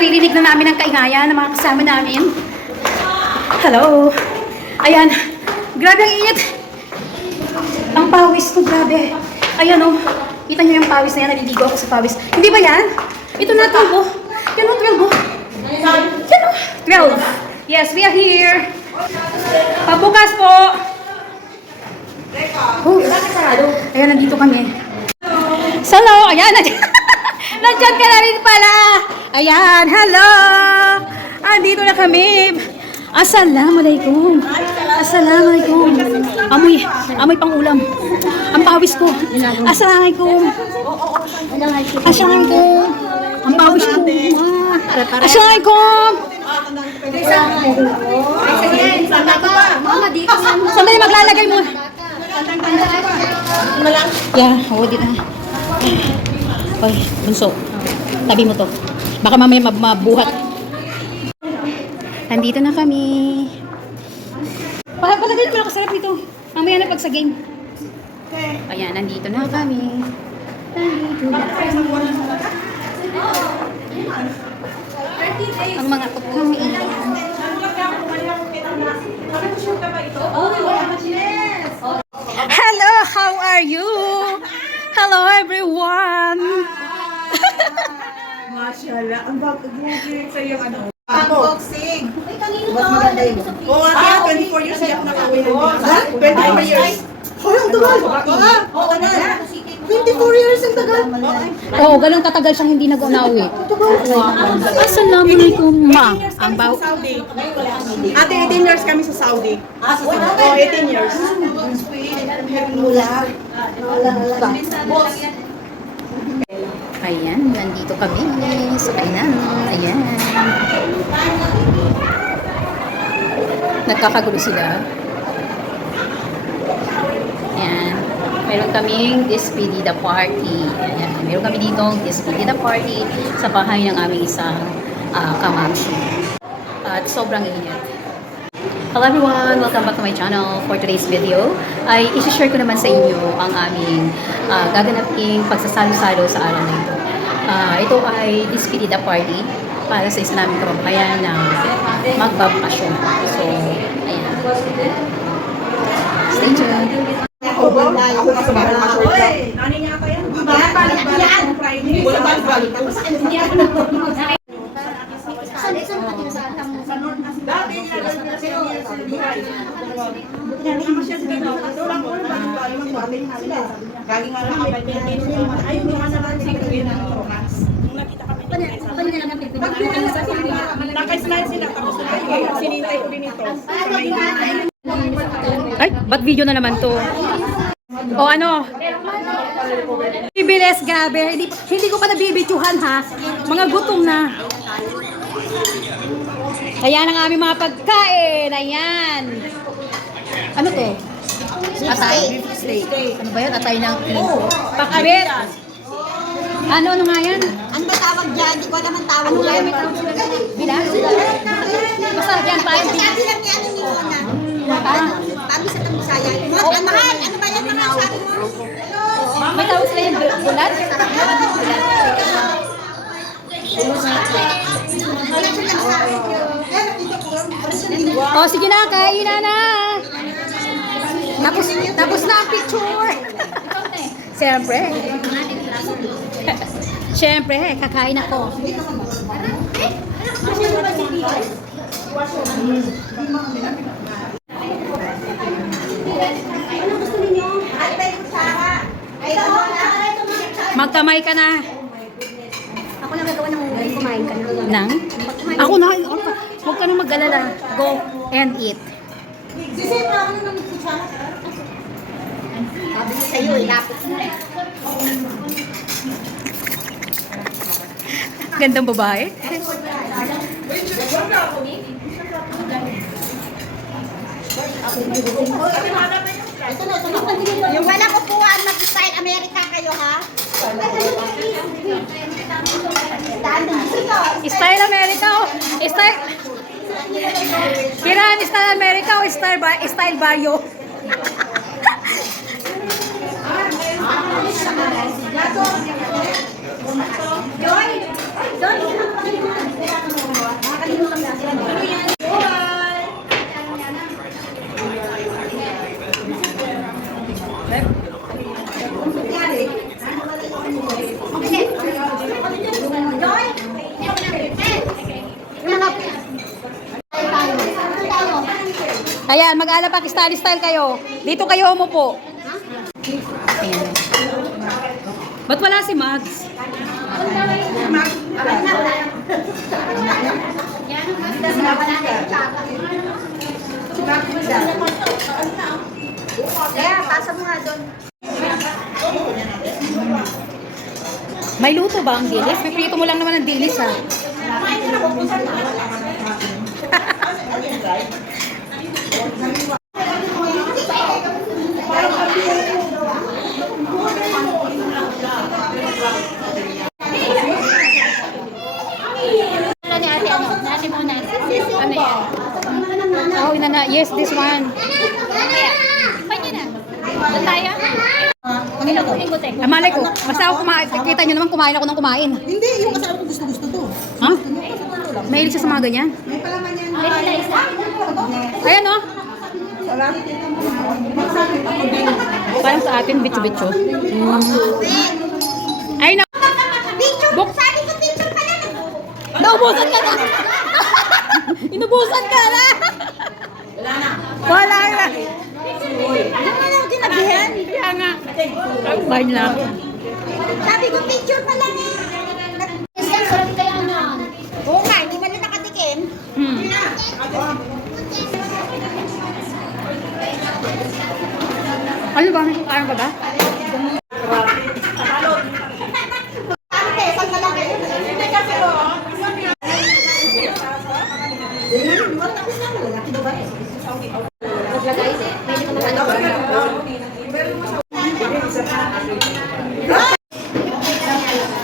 naririnig na namin ang kaingayan ng mga kasama namin. Hello. Ayan. Grabe ang init. Ang pawis ko, grabe. Ayan o. Kita nyo yung pawis na yan. Naliligo ako sa pawis. Hindi ba yan? Ito na, 12 o. Yan o, 12 o. Yan o, 12. Yes, we are here. Pabukas po. Ayan, nandito kami. Hello. Ayan, nandiyan ka na rin pala. Ayan, hello. Andito na kami. Assalamualaikum. Assalamualaikum. Amoy pang ulam. Ang pawis ko. Assalamualaikum. Assalamualaikum. Ang pawis ko. Assalamualaikum. Sandali, maglalagay mo. Yeah, dito na. Oy, bunso. Tabi mo to. Baka mamaya mabuhat. Nandito na kami. Palagay mo lang kasarap dito. Mamaya na pag sa game. Ayan, nandito na kami. Ang mga tukang iyan. Hello, how are you? Hello everyone. Mashallah, ang bagay sa iyo ano. Unboxing. Mas maganda yun. Oo, kaya 24 years siya nakawin ng 24 years. Hoy, ang tagal. Oo na. 24 years ang tagal. Oo, ganun katagal siyang hindi nag-unawi. Assalamualaikum, ma. Ang baw. Ate, 18 years kami sa Saudi. Oo, 18 years. Ayan, nandito kami sa kainan. Ayan. Nagkakagulo sila. Ayan. Meron kaming despedida party. Ayan. Meron kami ditong despedida party sa bahay ng aming isang kamamsi. At sobrang init. Hello everyone! Welcome back to my channel. For today's video, ay isi-share ko naman sa inyo ang aming gaganaping pagsasalo-salo sa araw na ito. Ito ay despedida party para sa isa naming kababayan na magbabakasyon. So, ayan. Stay tuned! Ako kasi parang ma-short lang. Nani niya pa yan? Balik-balik ang Friday. Wala balik-balik. Hindi ako nag-balik. Dati, nilagay na siya niya sa bihay. Hindi naman siya sa dito. Ito lang ko, bago-bago mag-balik sila. Gaging nga lang kapag ayun, yung mga naman sa kanya ng romance. Nung nakita kami nakaislide sila, tapos sinintay ko din ito. Ay, ba't video na naman to? O ano? Bibilis, gabi. Hindi ko pa nabibituhan ha. Mga gutom na. Ayan ang aming mga pagkain. Ayan. Ano to? Atay? Ano ba yun? Atay ng pakabit. Ano nga yan? Ano ba tawag dyan? Hindi ko naman tawag. Ano nga yan? May tawag sila. Bilang? Basta yan tayo. Sabi lang ni ano ni Mona. Paano sa Tambusaya? Ano ba yan mga sabi mo? May tawag sila yung bulat? Oh, sige na, kain na. Tapos na ang picture. Siyempre. Siyempre, kakain ako. Magkamay ka na. Ako na gagawa ng uling, kumain ka na. Nang? Ako na. Huwag ka nang mag-alala. Go and eat. Sisi, paano nang kutsara? Sabi ko sa'yo, ilapot mo. Gandang babae. Yung walang upuan, mag-style America kayo, ha? Style America o Style... Kiran, Style America o Style Bayo? Joy! Ayan, mag-ala Pakistani style kayo. Dito kayo umupo. Ayan. Ba't wala si Mags? Kaya, pasa mo nga doon. May luto ba ang dilis? May prito mo lang naman ang dilis ha. Ano ni ate, ano? Nati muna. Ano yan? Oh, inana. Yes, this one. Kaya, panya na. Doon tayo? Kanina ko. Ah, malay ko. Basta ako kumain. Kita nyo naman kumain ako ng kumain. Hindi, yung kasama ko gusto-gusto to. Ha? Mahilig siya sa mga ganyan. May palaman yan. Ayan oh. Parang sa atin, bitso-bitso. Ay na. Picture! Buk- Sabi ko picture ka lang. Naubusan ka na. Inubusan ka na. Wala na. Ano mo lang tinabihan? Kaya nga. Fine lang. Sabi ko picture pa lang eh. Sarap kaya na. Oo nga, hindi man na nakatikim. Ano ba? Parang ba ba? Ate, saan ka lang kayo? Hindi kasi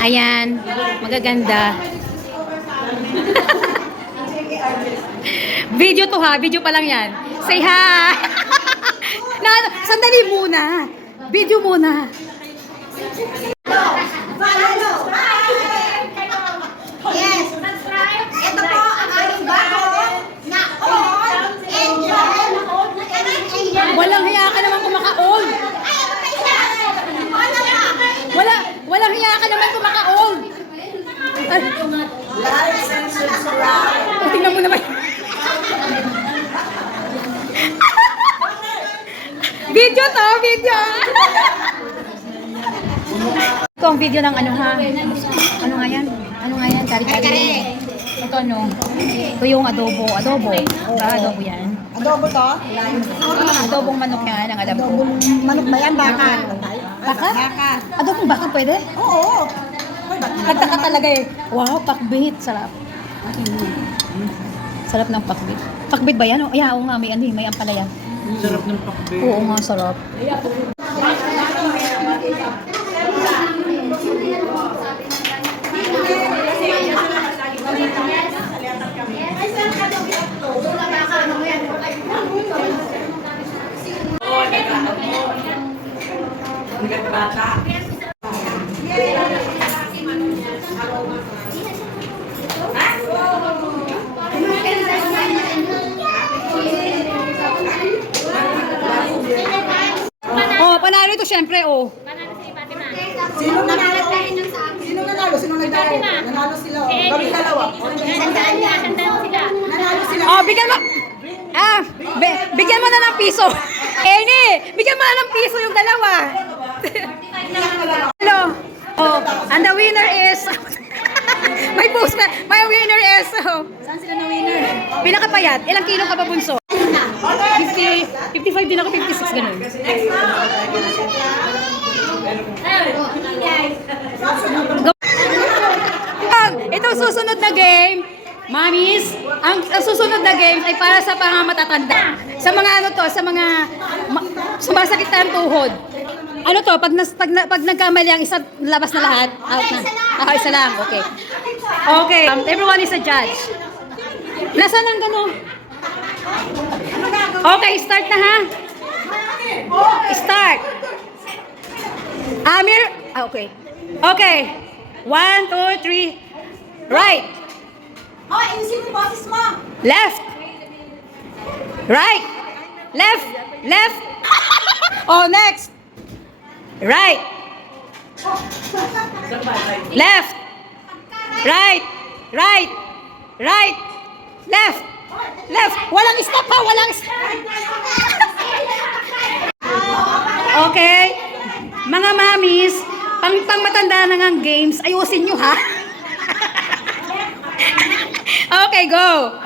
Ayan, magaganda. Video to ha, video pa lang yan. Say hi! Sandali muna. Video muna. Yes. Ito po ang aming bago na all angel. Walang hiya ka naman kumaka-old. Ay, ano pa isa? All na. Walang hiya ka naman kumaka-old. Ay, oh, tingnan mo naman. Video to, video. Ito ang video ng ano ha. Ano nga yan? Ano nga yan? Kari-kari. Ito ano? Ito yung adobo. Adobo. Adobo yan. Adobo to? Adobong manok yan, ang alam ko. Adobong manok ba yan? Baka? Baka? Baka. Adobong baka pwede? Oo. Nagtaka talaga eh. Wow, pakbit. Sarap. Sarap ng pakbit. Pakbit ba yan? Yeah, oo nga, may ano, may ampalaya. Sarap ng pakbe. Oo nga, sarap. Oh, panalo ito syempre, oh. Sino nanalo? Sino nanalo? Sino nagdaro? Nanalo sila. Kami dalawa. Sandaan sila. Nanalo sila. Oh, bigyan mo. Bigyan mo na ng piso. Ernie, bigyan mo na ng piso yung dalawa. Hello. Oh, and the winner is may post na. My winner is saan sila na winner? Pinakapayat. Ilang kilo ka ba, bunso? 50, 55 din ako, 56 ganun. Itong susunod na game, Mamis, ang susunod na game ay para sa mga matatanda. Sa mga ano to, sa mga sumasakit na ang tuhod. Ano to, pag nagkamali ang isa, labas na lahat, out na. Ah, isa lang, okay. Okay, everyone is a judge. Nasaan ang gano'n? Okay, start na ha. Start. Amir, okay. Okay. 1, 2, 3. Right. Oh, ayusin mo boses mo. Left. Right. Left. Left. Oh, next. Right. Left. Right. Right. Right. Left. Left. Walang stop ha. Walang stop. Okay. Mga mamis, pang matanda na ng games, ayusin nyo ha. Okay, go.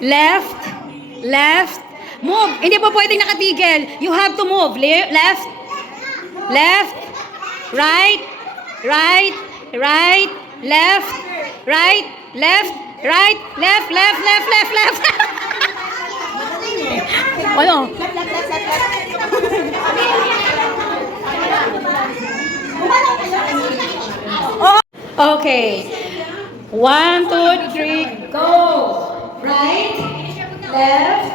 Left. Left. Move. Hindi po pwedeng nakatigil. You have to move. Left. Left. Right. Right. Right. Left. Right. Left. Right. Left. Left. Left. Left. Left. Ano? Oh. Okay. 1, 2, 3, go. Right. Left.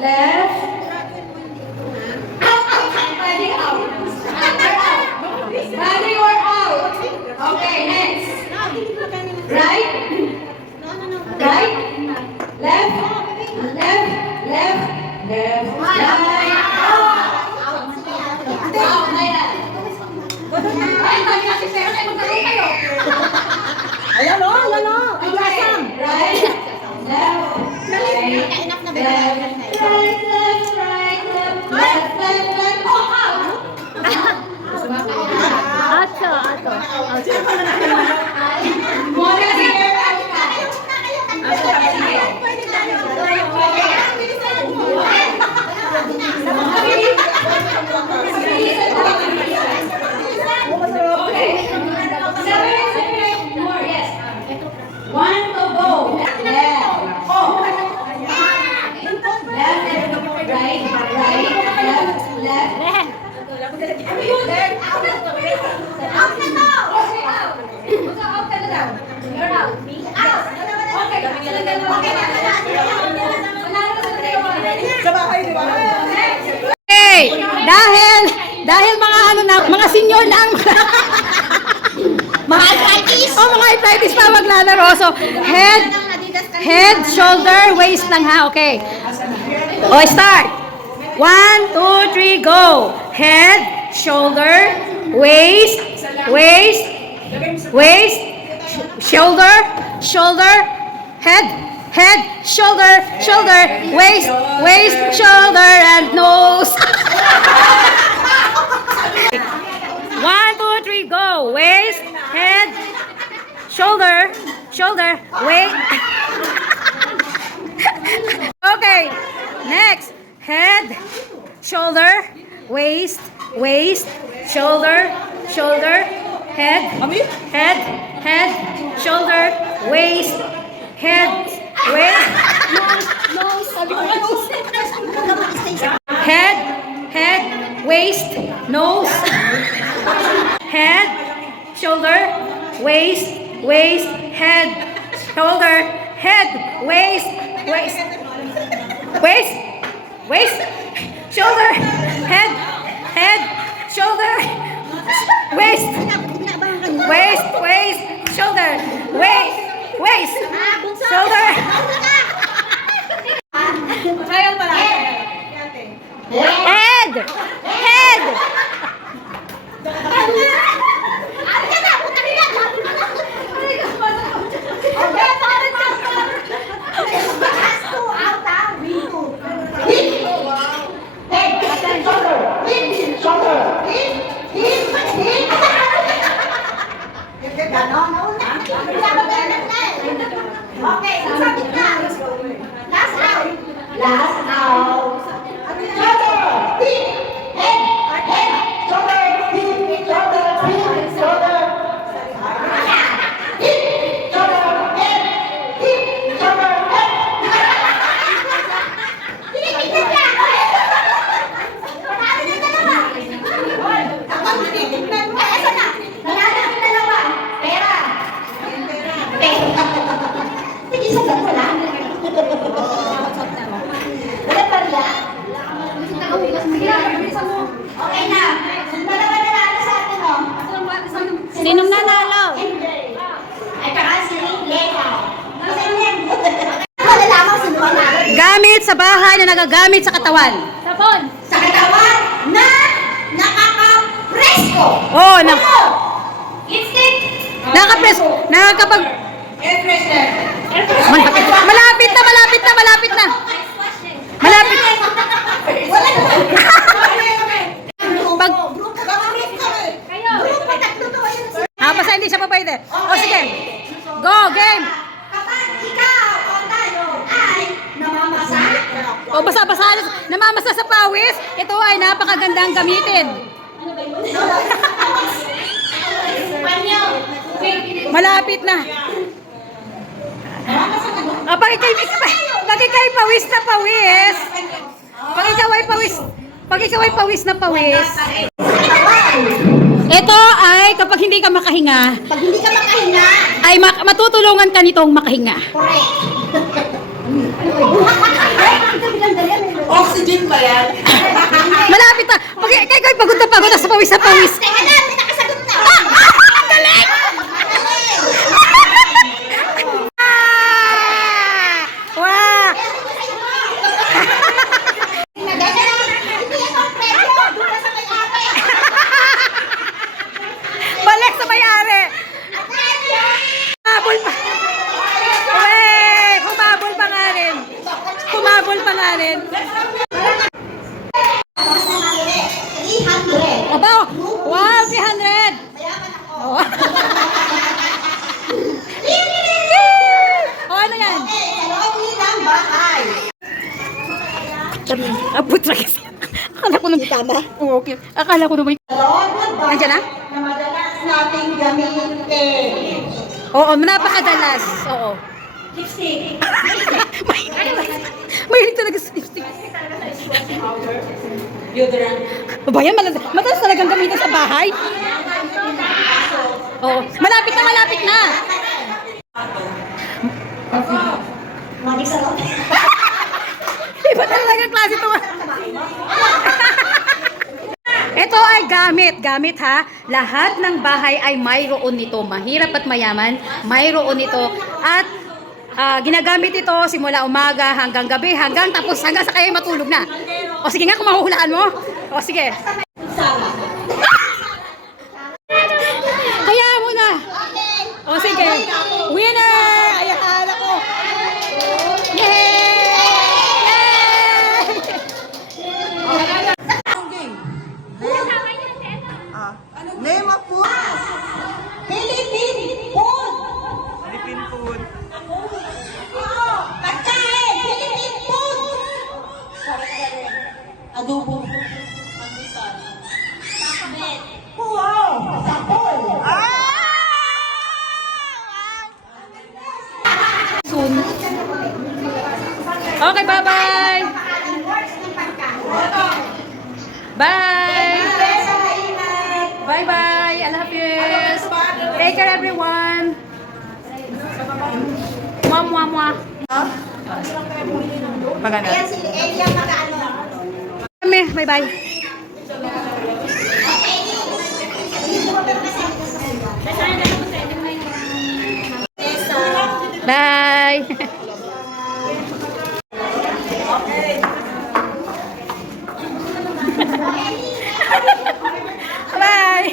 Left. Body out. Body or out. Okay, next. Right. Right. Left. Left. Left. Left. Right. Out. Ayan. Ay, dami natin pera. Ay, magkaroon kayo. Ayan o, ayan o. Ay, Okay. lasam. Right. Left. Right. Enough na ba? Left. Right. Left. Right. Left. Left. Left. Left. Oh, out. Ato, ato. Muna si One to go. Left. Oh. Left. Right. Right. Left. Left. Out na to! Out ka na daw. You're out. Out! Okay. Sa bahay, di ba? Okay, dahil mga ano na, mga senior na ang Mga arthritis! mga arthritis pa maglalaro. So, head, shoulder, waist lang ha. Okay. O, start. 1, 2, 3, go. Head, shoulder, waist, waist, waist, shoulder, shoulder, head, head, shoulder, shoulder, waist, waist, shoulder, and nose. 1, 2, 3, go. Waist, head, shoulder, shoulder, waist. Okay. Next. Head, shoulder, waist, waist, shoulder, shoulder, head, head, head, shoulder, waist, head, waist, head, head, waist, nose, head, shoulder, waist, waist, head, shoulder, head, waist, waist, waist, waist, shoulder, head, head, shoulder, waist, waist, waist, shoulder, waist, waist, shoulder. Trial pala. Head! Head! Okay, sabit na. Last out. Last out. Shoulder, hip, head, head, shoulder, hip, shoulder, hip, shoulder. Hip, shoulder, head, hip, shoulder, head. Tinitignan niya. Panalo yung dalawa. Ako, tinitignan mo. Ay, asa na? Panalo yung dalawa. Pera. Pera. Sige, sagot mo lang. Wala pa rin. Okay na. Dalawa na lang sa atin, oh. Sinong nanalo? Ay, baka si Leka. Malalaman sino ba na? Gamit sa bahay na nagagamit sa katawan. Sabon. Sa katawan na nakaka-presko. Oh, Ano? Lipstick. nakapres, nakakapag, Air freshener. malapit Malapit na, malapit na, malapit na. Malapit. Wala na. Pag, Kayo. Grupo, tatlo to kayo. basta hindi siya papayde. O sige. Go, game. Kapag ikaw o tayo ay namamasa, O basa-basa, namamasa sa pawis. Ito ay napakagandang gamitin. panyo. Malapit na. Pag ikay pawis na pawis. Pag ikaw ay pawis na pawis. Ito ay kapag hindi ka makahinga, Pag hindi ka makahinga, ay matutulungan ka nitong makahinga. correct. Oxygen ba yan? Malapit na. Pag ikaw ay pagod na sa pawis na pawis. Teka lang, may nakasagot na. Ang galing! Wow! Teka lang, hindi ako ang premyo. Doon ka sa may-ari. Balik sa may-ari. Ang premyo. Humabol pa. Uy! Humabol pa nga rin. Humabol pa nga rin. 300. Aba! Wow! 300! Mayaman ako. Oh. Oh, ano yan? Okay, sa loob ng bahay. Putra kasi. Akala ko naman. Tama. Oo, okay. Akala ko naman. Sa loob ng bahay Nandiyan na? na madalas nating gamitin. Oo, napakadalas. Oo. Lipstick. Mahilig talaga sa lipstick. Deodorant. Bayan, madalas talagang gamitin sa bahay. Oo. Malapit na, malapit na. Manik sa loob. Iba talaga klase ito. Ito ay gamit ha. Lahat ng bahay ay mayroon nito. Mahirap at mayaman, mayroon nito. At ginagamit ito simula umaga hanggang gabi, hanggang sa kayo matulog na. O sige nga, kung mahuhulaan mo. O sige. Kaya mo na. O sige. Winner! Ayan ako. Yay! Name of food. Philippine food. Philippine food. Pagkain. Philippine food. Adobo. Wow. Sapol. Soon. Okay, bye-bye. Bye. Bye-bye. Allah Hafiz. Take care, everyone. Mwah. Pagana. Ayan si Elia mag-ano. Bye-bye. Bye. Bye.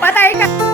Patay ka.